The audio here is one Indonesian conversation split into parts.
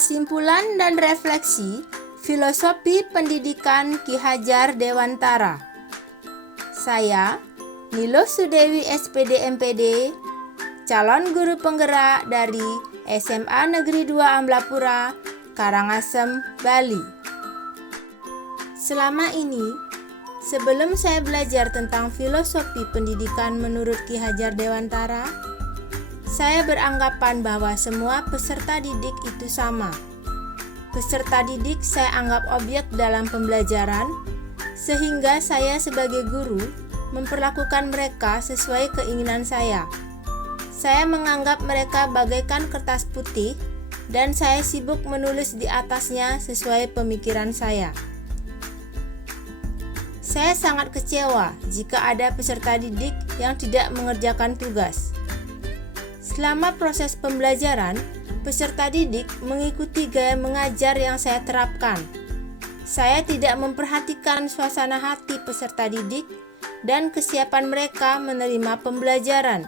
Kesimpulan dan refleksi Filosofi Pendidikan Ki Hajar Dewantara. Saya, Nilo Sudewi SPD MPD, calon guru penggerak dari SMA Negeri 2 Amblapura, Karangasem, Bali. Selama ini, sebelum saya belajar tentang filosofi pendidikan menurut Ki Hajar Dewantara, saya beranggapan bahwa semua peserta didik itu sama. Peserta didik saya anggap objek dalam pembelajaran, sehingga saya sebagai guru memperlakukan mereka sesuai keinginan saya. Saya menganggap mereka bagaikan kertas putih, dan saya sibuk menulis di atasnya sesuai pemikiran saya. Saya sangat kecewa jika ada peserta didik yang tidak mengerjakan tugas. Selama proses pembelajaran, peserta didik mengikuti gaya mengajar yang saya terapkan. Saya tidak memperhatikan suasana hati peserta didik dan kesiapan mereka menerima pembelajaran.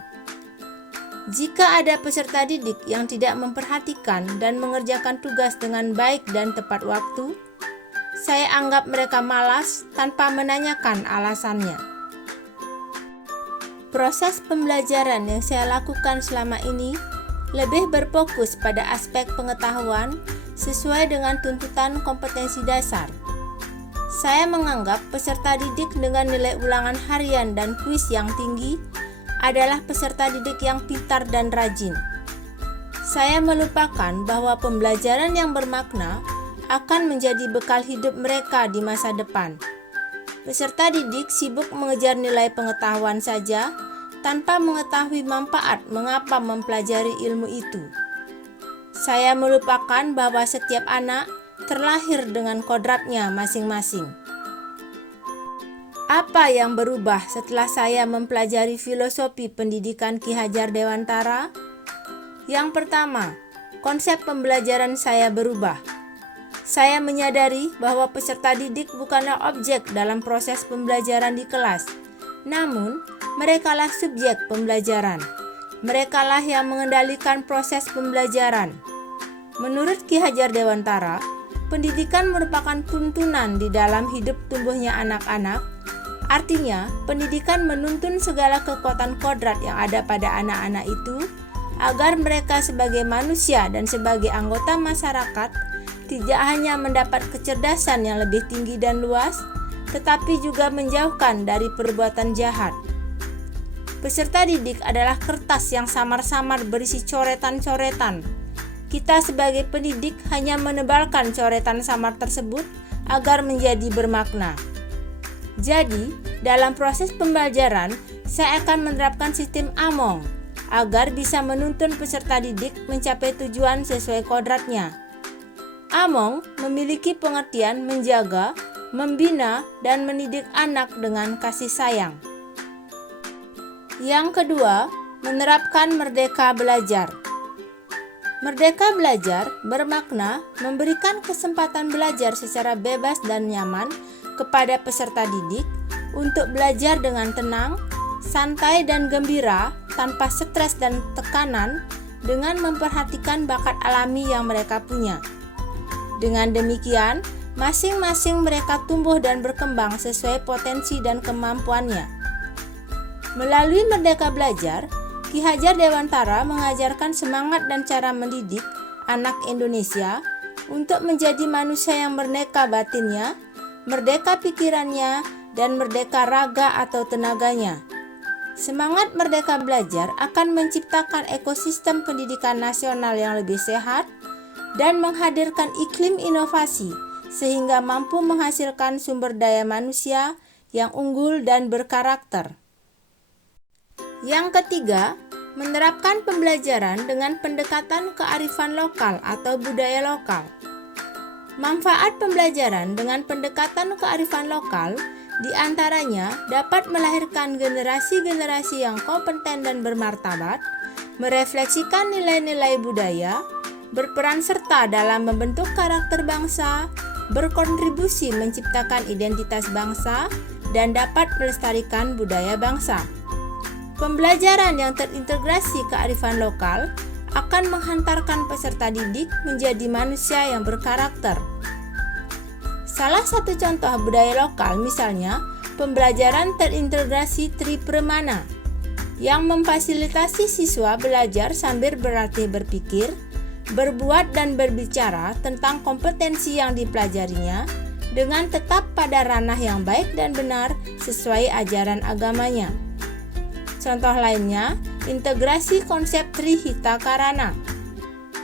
Jika ada peserta didik yang tidak memperhatikan dan mengerjakan tugas dengan baik dan tepat waktu, saya anggap mereka malas tanpa menanyakan alasannya. Proses pembelajaran yang saya lakukan selama ini lebih berfokus pada aspek pengetahuan sesuai dengan tuntutan kompetensi dasar. Saya menganggap peserta didik dengan nilai ulangan harian dan kuis yang tinggi adalah peserta didik yang pintar dan rajin. Saya melupakan bahwa pembelajaran yang bermakna akan menjadi bekal hidup mereka di masa depan. Peserta didik sibuk mengejar nilai pengetahuan saja tanpa mengetahui manfaat mengapa mempelajari ilmu itu. Saya melupakan bahwa setiap anak terlahir dengan kodratnya masing-masing. Apa yang berubah setelah saya mempelajari filosofi pendidikan Ki Hajar Dewantara? Yang pertama, konsep pembelajaran saya berubah. Saya menyadari bahwa peserta didik bukanlah objek dalam proses pembelajaran di kelas, namun merekalah subjek pembelajaran. Merekalah yang mengendalikan proses pembelajaran. Menurut Ki Hajar Dewantara, pendidikan merupakan tuntunan di dalam hidup tumbuhnya anak-anak. Artinya, pendidikan menuntun segala kekuatan kodrat yang ada pada anak-anak itu agar mereka sebagai manusia dan sebagai anggota masyarakat tidak hanya mendapat kecerdasan yang lebih tinggi dan luas, tetapi juga menjauhkan dari perbuatan jahat. Peserta didik adalah kertas yang samar-samar berisi coretan-coretan. Kita sebagai pendidik hanya menebalkan coretan samar tersebut agar menjadi bermakna. Jadi, dalam proses pembelajaran, saya akan menerapkan sistem AMONG agar bisa menuntun peserta didik mencapai tujuan sesuai kodratnya. AMONG memiliki pengertian menjaga, membina, dan mendidik anak dengan kasih sayang. Yang kedua, menerapkan merdeka belajar. Merdeka belajar bermakna memberikan kesempatan belajar secara bebas dan nyaman kepada peserta didik untuk belajar dengan tenang, santai, dan gembira tanpa stres dan tekanan dengan memperhatikan bakat alami yang mereka punya. Dengan demikian, masing-masing mereka tumbuh dan berkembang sesuai potensi dan kemampuannya. Melalui Merdeka Belajar, Ki Hajar Dewantara mengajarkan semangat dan cara mendidik anak Indonesia untuk menjadi manusia yang merdeka batinnya, merdeka pikirannya, dan merdeka raga atau tenaganya. Semangat Merdeka Belajar akan menciptakan ekosistem pendidikan nasional yang lebih sehat dan menghadirkan iklim inovasi sehingga mampu menghasilkan sumber daya manusia yang unggul dan berkarakter. Yang ketiga, menerapkan pembelajaran dengan pendekatan kearifan lokal atau budaya lokal. Manfaat pembelajaran dengan pendekatan kearifan lokal diantaranya dapat melahirkan generasi-generasi yang kompeten dan bermartabat, merefleksikan nilai-nilai budaya, berperan serta dalam membentuk karakter bangsa, berkontribusi menciptakan identitas bangsa, dan dapat melestarikan budaya bangsa. Pembelajaran yang terintegrasi kearifan lokal akan menghantarkan peserta didik menjadi manusia yang berkarakter. Salah satu contoh budaya lokal misalnya pembelajaran terintegrasi Tripremana yang memfasilitasi siswa belajar sambil berlatih berpikir, berbuat dan berbicara tentang kompetensi yang dipelajarinya dengan tetap pada ranah yang baik dan benar sesuai ajaran agamanya. Contoh lainnya, integrasi konsep Trihita Karana.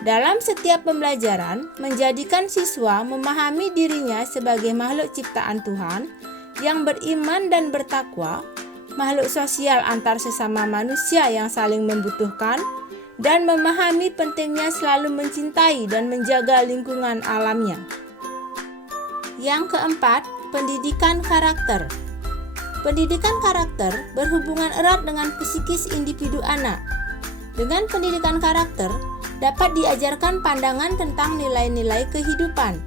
Dalam setiap pembelajaran, menjadikan siswa memahami dirinya sebagai makhluk ciptaan Tuhan yang beriman dan bertakwa, makhluk sosial antar sesama manusia yang saling membutuhkan, dan memahami pentingnya selalu mencintai dan menjaga lingkungan alamnya. Yang keempat, pendidikan karakter. Pendidikan karakter berhubungan erat dengan psikis individu anak. Dengan pendidikan karakter, dapat diajarkan pandangan tentang nilai-nilai kehidupan.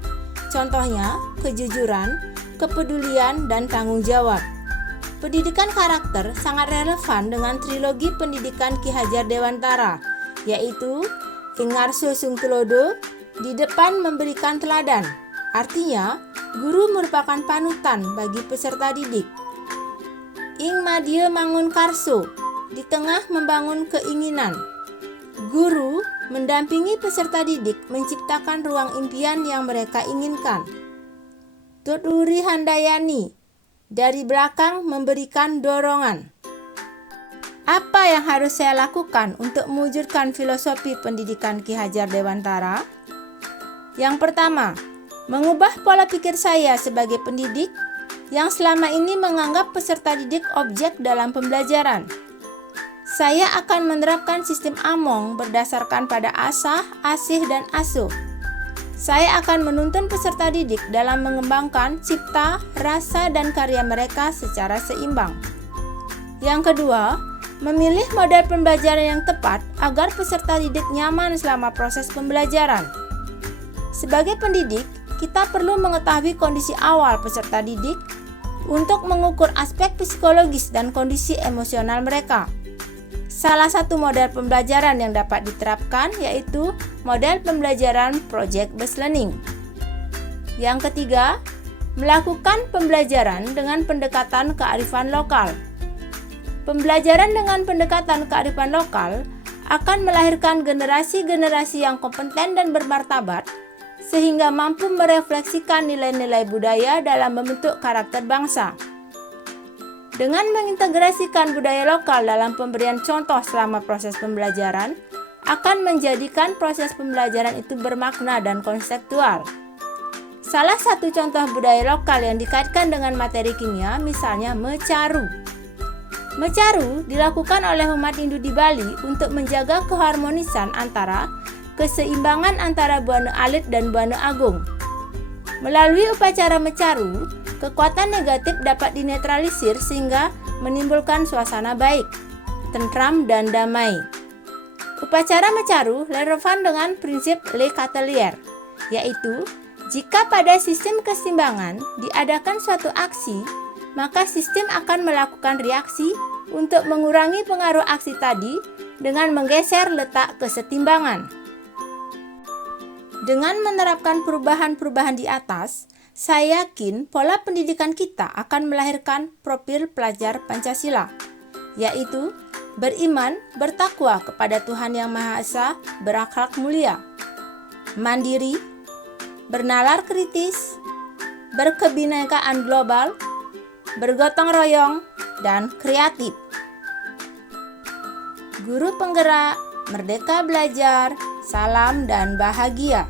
Contohnya, kejujuran, kepedulian, dan tanggung jawab. Pendidikan karakter sangat relevan dengan trilogi pendidikan Ki Hajar Dewantara, yaitu Ingarso Sung Tulodo, di depan memberikan teladan. Artinya, guru merupakan panutan bagi peserta didik. Ing Madya Mangun Karso, di tengah membangun keinginan. Guru mendampingi peserta didik menciptakan ruang impian yang mereka inginkan. Tuturi Handayani, dari belakang memberikan dorongan. Apa yang harus saya lakukan untuk mewujudkan filosofi pendidikan Ki Hajar Dewantara? Yang pertama, mengubah pola pikir saya sebagai pendidik yang selama ini menganggap peserta didik objek dalam pembelajaran. Saya akan menerapkan sistem Among berdasarkan pada asah, asih, dan asuh. Saya akan menuntun peserta didik dalam mengembangkan cipta, rasa, dan karya mereka secara seimbang. Yang kedua, memilih model pembelajaran yang tepat agar peserta didik nyaman selama proses pembelajaran. Sebagai pendidik, kita perlu mengetahui kondisi awal peserta didik untuk mengukur aspek psikologis dan kondisi emosional mereka. Salah satu model pembelajaran yang dapat diterapkan yaitu model pembelajaran project-based learning. Yang ketiga, melakukan pembelajaran dengan pendekatan kearifan lokal. Pembelajaran dengan pendekatan kearifan lokal akan melahirkan generasi-generasi yang kompeten dan bermartabat sehingga mampu merefleksikan nilai-nilai budaya dalam membentuk karakter bangsa. Dengan mengintegrasikan budaya lokal dalam pemberian contoh selama proses pembelajaran, akan menjadikan proses pembelajaran itu bermakna dan konseptual. Salah satu contoh budaya lokal yang dikaitkan dengan materi kimia misalnya mecaru. Mecaru dilakukan oleh umat Hindu di Bali untuk menjaga keharmonisan antara keseimbangan antara Buana Alit dan Buana Agung. Melalui upacara mecaru, kekuatan negatif dapat dinetralisir sehingga menimbulkan suasana baik, tentram, dan damai. Upacara mecaru relevan dengan prinsip Le Chatelier, yaitu jika pada sistem keseimbangan diadakan suatu aksi, maka sistem akan melakukan reaksi untuk mengurangi pengaruh aksi tadi dengan menggeser letak kesetimbangan. Dengan menerapkan perubahan-perubahan di atas, saya yakin pola pendidikan kita akan melahirkan profil pelajar Pancasila, yaitu beriman, bertakwa kepada Tuhan Yang Maha Esa, berakhlak mulia, mandiri, bernalar kritis, berkebinekaan global, bergotong royong, dan kreatif. Guru penggerak, merdeka belajar, salam dan bahagia.